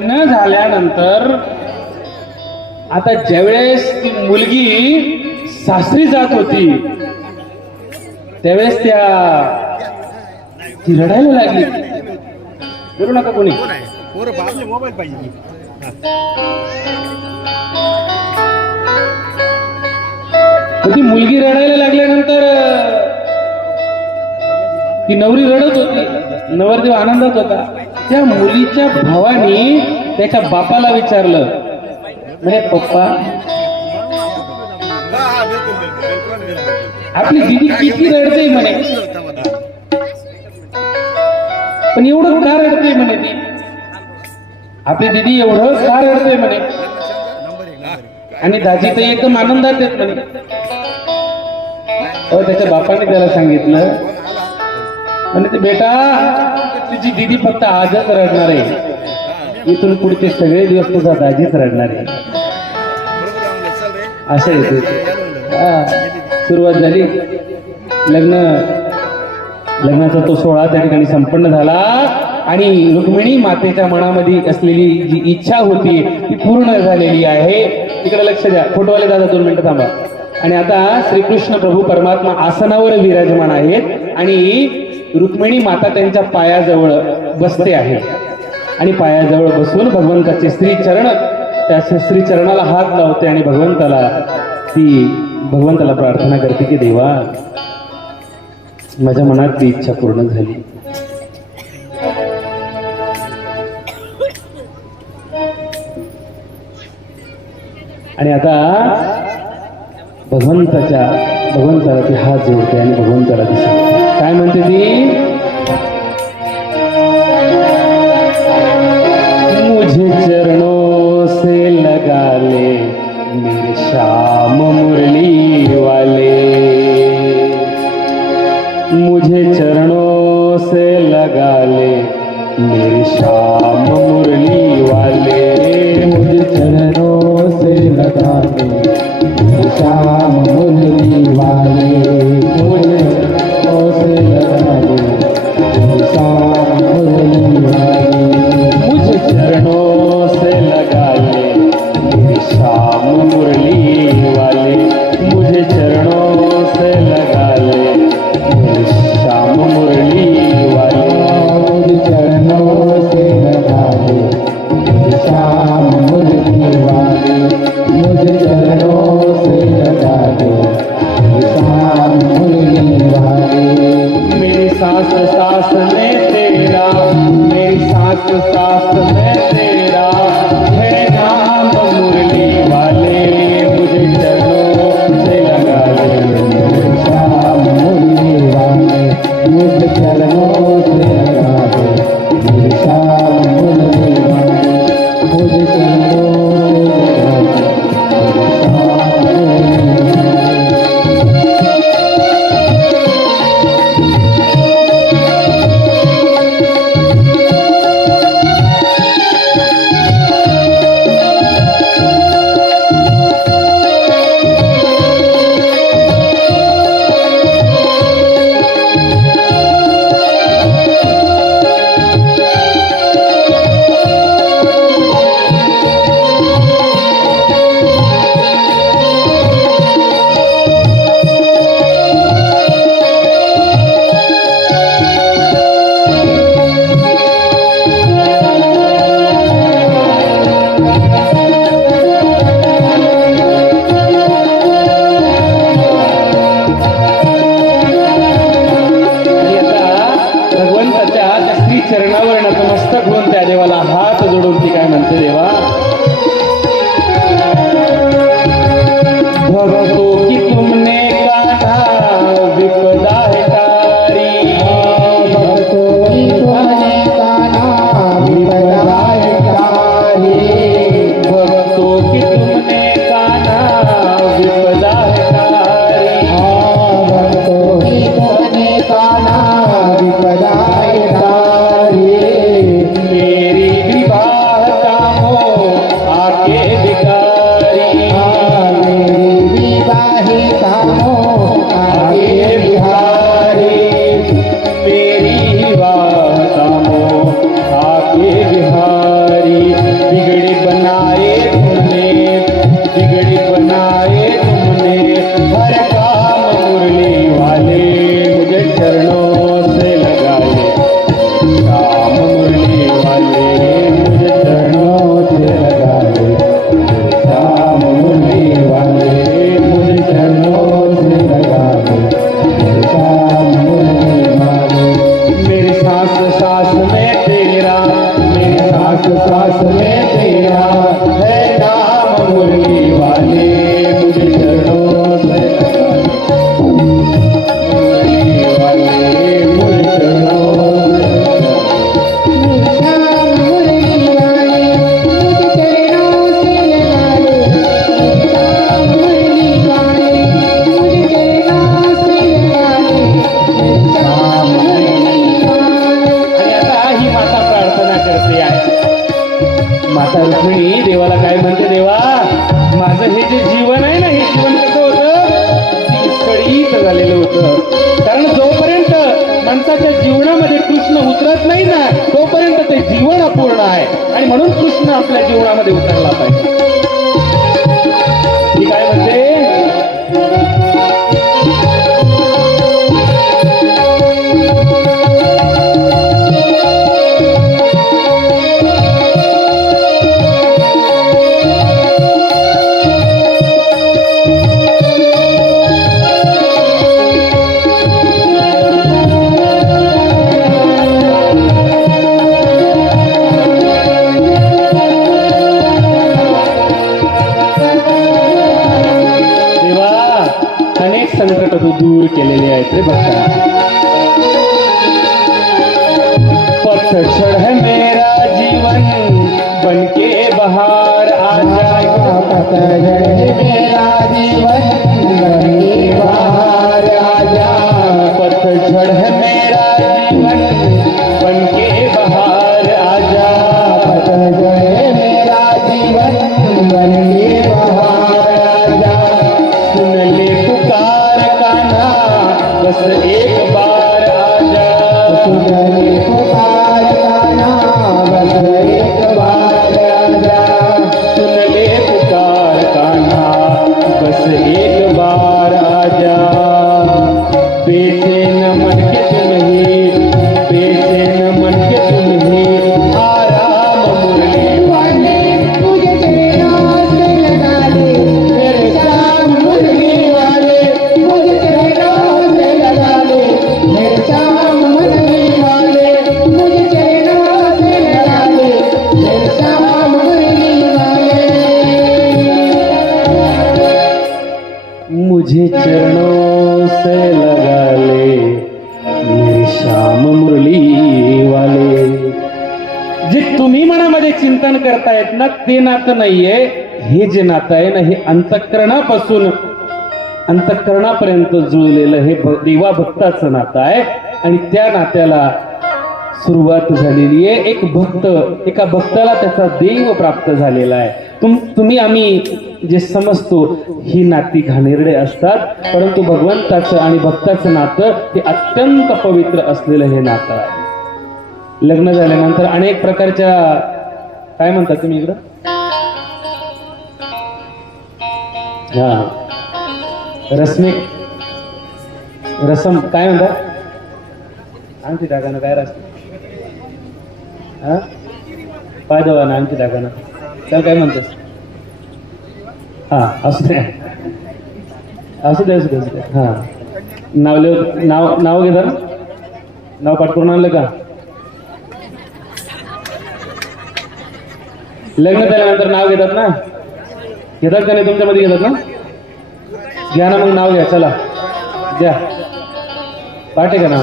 लग्न झाल्यानंतर आता ज्यावेळेस ती मुलगी सासरी जात होती त्यावेळेस त्या ती रडायला लागली. करू नका कोणी. मोबाईल पाहिजे. ती मुलगी रडायला लागल्यानंतर ती नवरी रडत होती. नवरदेव आनंदात होता. त्या मुलीच्या भावाने त्याच्या बापाला विचारलं म्हणजे पप्पा आपली दिदी किती रडते म्हणे. पण एवढं का रडते म्हणे ती? आपली दिदी एवढं का रडते म्हणे? आणि दाजी तर एकदम आनंदात येत म्हणे. त्याच्या बापाने त्याला सांगितलं म्हणे ते बेटा तिची दिदी फक्त आजच रडणार आहे. इथून पुढचे सगळे दिवस तुझा दाजीच रडणार आहे. असं येते सुरुवात झाली. लग्न लग्नाचा तो सोहळा त्या ठिकाणी संपन्न झाला. आणि रुक्मिणी मातेच्या मनामध्ये असलेली जी इच्छा होती ती पूर्ण झालेली आहे. तिकडे लक्ष द्या. फोटोवाले दादा दोन मिनिटं थांबा. आणि आता श्रीकृष्ण प्रभू परमात्मा आसनावर विराजमान आहेत. आणि रुक्मिणी माता त्यांच्या पायाजवळ बसते आहे. आणि पायाजवळ बसून भगवंताचे श्री चरण त्या श्री चरणाला हात लावते आणि भगवंताला ती भगवंताला प्रार्थना करते की देवा माझ्या मनात ती इच्छा पूर्ण झाली. आणि आता भगवंताच्या भगवंताला ती हात जोडते आणि भगवंताला दिसते काय म्हणते ती साथ में आपल्या देवाला. हा तुझे चरणों से लगा ले मेरे श्याम मुरली वाले जे तुम्ही मनामध्ये चिंतन करतायत ना ते नातं नाहीये. हे जे नातं आहे ना हे अंतःकरणापासून अंतःकरणापर्यंत जुळलेलं हे भ- देवा भक्ताचं नातं आहे. आणि त्या नात्याला सुरुवात झालेली आहे. एक भक्त एका भक्ताला त्याचा देव प्राप्त झालेला आहे. तुम तुम्ही आम्ही जे समजतो ही नाती घाणेरडे असतात. परंतु भगवंताचं आणि भक्ताचं नातं हे अत्यंत पवित्र असलेलं हे नातं आहे. लग्न झाल्यानंतर अनेक प्रकारच्या काय म्हणता तुम्ही इकडं? हा. रस्मी रसम काय म्हणतात आणखी टाकानं काय रस हा? पाय दवा ना आणखी टाकानं त्याला काय म्हणतोस? हा असू दे. असू दे असू दे असू दे. हा. नाव लिह नाव नाव घेता नाव पाठ करून आणलं का? लग्न झाल्यानंतर नाव घेतात ना? घेतात का नाही? तुमच्यामध्ये घेतात ना? घ्या ना मग नाव घ्या चला. द्या पाठ का नाव?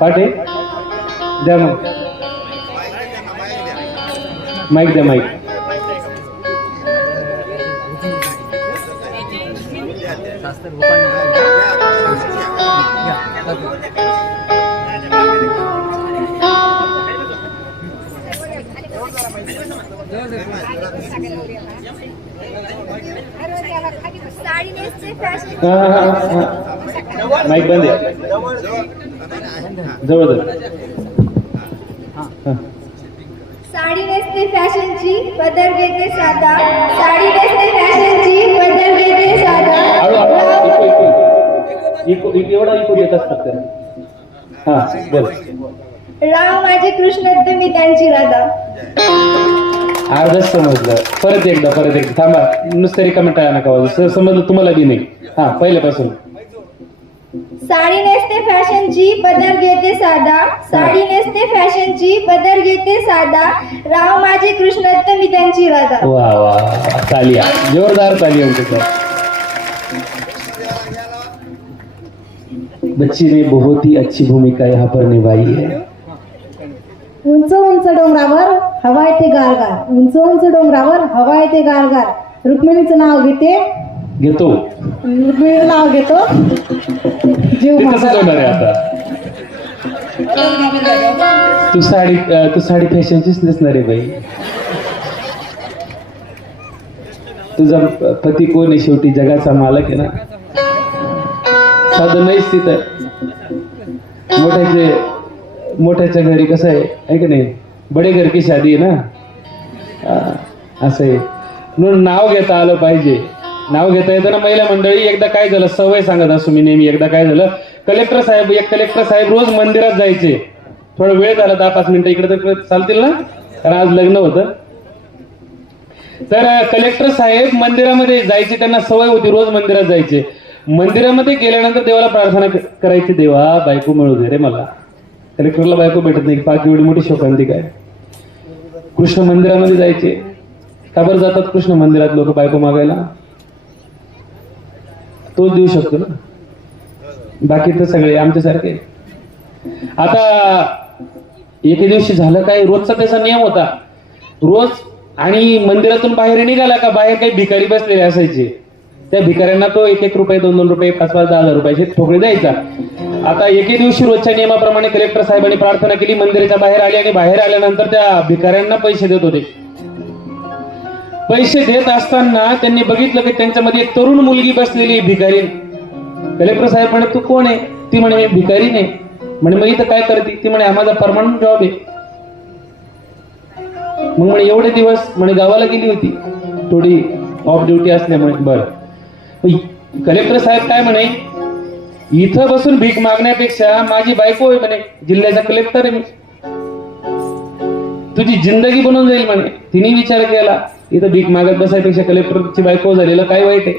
पाठ? द्या मग. माईक द्या माईक माईक बंद जवळ. साडी नेसते फॅशनची पदर घेते साधा. साडी नेसते फॅशनची पदर घेते साधा. एवढा इको देत असतात हा बोल. राम माझे कृष्ण मी त्यांची राधा. अर्धच समजलं. परत एकदा परत एकदा. थांबा. नुसतं रिकामी टाळा नका समजलं तुम्हाला बी नाही. हा पहिल्यापासून. साडी नेसते फॅशनची पदर घेते साधा. साडी नेसते फॅशनची पदर घेते साधा. राम माझे कृष्ण मी त्यांची राधा. वाह वाह वाह. तालिया. जोरदार तालिया उनके साथ बच्ची ने बहुत ही अच्छी भूमिका यहाँ पर निभाई है. उंच उंच डोंगरावर हवा येते गारगार. उंच उंच डोंगरावर हवा येते गारगार. रुक्मिणीचं नाव घेते. घेतो. रुक्मिणीचं नाव घेतो. जीव ते माझा कसं होणार आहे आता? तू साडी अं, तू साडी फॅशनचीच दिसणार आहे बाई. तुझा प- पती कोण आहे शेवटी? जगाचा मालक आहे ना? साधं नाहीच तिथं. मोठ्याचे मोठ्याच्या घरी कसं आहे? आहे का नाही? बडे घर की शादी आहे ना? असं आहे. म्हणून नाव घेता आलं पाहिजे. नाव घेता येतं ना महिला मंडळी एकदा काय झालं? सवय सांगत असतो मी नेहमी. एकदा काय झालं? कलेक्टर साहेब एक कलेक्टर साहेब रोज मंदिरात जायचे. थोडा वेळ झाला दहा पाच मिनिटं इकडे तर चालतील ना? कारण आज लग्न होतं. तर कलेक्टर साहेब मंदिरामध्ये जायचे त्यांना सवय होती रोज मंदिरात जायचे. मंदिरामध्ये गेल्यानंतर देवाला प्रार्थना करायची देवा बायको मिळू दे रे मला. कलेक्टरला बायको भेटत नाही. पाच एवढी मोठी शोकांती काय कृष्ण मंदिरामध्ये जायचे. काबर जातात कृष्ण मंदिरात लोक बायको मागायला? तोच देऊ शकतो ना. बाकी तर सगळे आमच्यासारखे. आता एके दिवशी झालं काय? रोजचा त्याचा नियम होता. रोज आणि मंदिरातून बाहेर निघाला का? बाहेर काही भिकारी बसलेले असायचे. त्या भिकाऱ्यांना तो एक एक रुपये दोन दोन रुपये पाच पाच दहा हजार रुपयाचे ठोकळे द्यायचा. आता एके दिवशी रोजच्या नियमाप्रमाणे कलेक्टर साहेबांनी प्रार्थना केली मंदिराच्या बाहेर आली आणि बाहेर आल्यानंतर त्या भिकाऱ्यांना पैसे देत होते. पैसे देत असताना त्यांनी बघितलं की त्यांच्यामध्ये एक तरुण मुलगी बसलेली भिकारी कलेक्टर साहेब म्हणे तू कोण आहे? ती म्हणे मी भिकारी नाही म्हणे मग इथं काय करते? ती म्हणे हा माझा परमनंट जॉब आहे. मग म्हणे एवढे दिवस? म्हणे गावाला गेली होती. थोडी ऑफ ड्युटी असल्यामुळे. बरं. कलेक्टर साहेब काय म्हणे? इथं बसून भीक मागण्यापेक्षा माझी बायको आहे म्हणे जिल्ह्याचा कलेक्टर आहे मी. तुझी जिंदगी बनून जाईल म्हणे तिने विचार केला. इथं भीक मागत बसायपेक्षा कलेक्टरची बायको झालेलं काय वाईट आहे?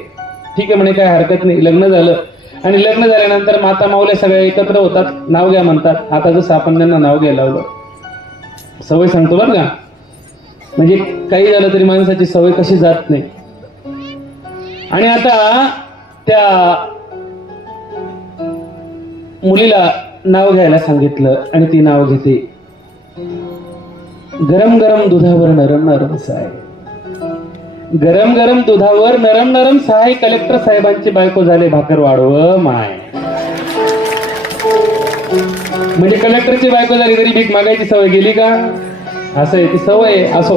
ठीक आहे म्हणे काय हरकत नाही. लग्न झालं. आणि लग्न झाल्यानंतर माता माऊल्या सगळ्या एकत्र होतात. नाव घ्या म्हणतात. आता जसं आपण त्यांना नाव घ्यायला लावलं. सवय सांगतो बरं का? म्हणजे काही झालं तरी माणसाची सवय कशी जात नाही. आणि आता त्या मुलीला नाव घ्यायला सांगितलं आणि ती नाव घेते. गरम गरम दुधावर नरम नरम साय. गरम गरम दुधावर नरम नरम सहाय कलेक्टर साहेबांची बायको झाले भाकर वाढव माय. म्हणजे कलेक्टरची बायको झाली तरी भीक मागायची सवय गेली का? असं आहे ती सवय असो.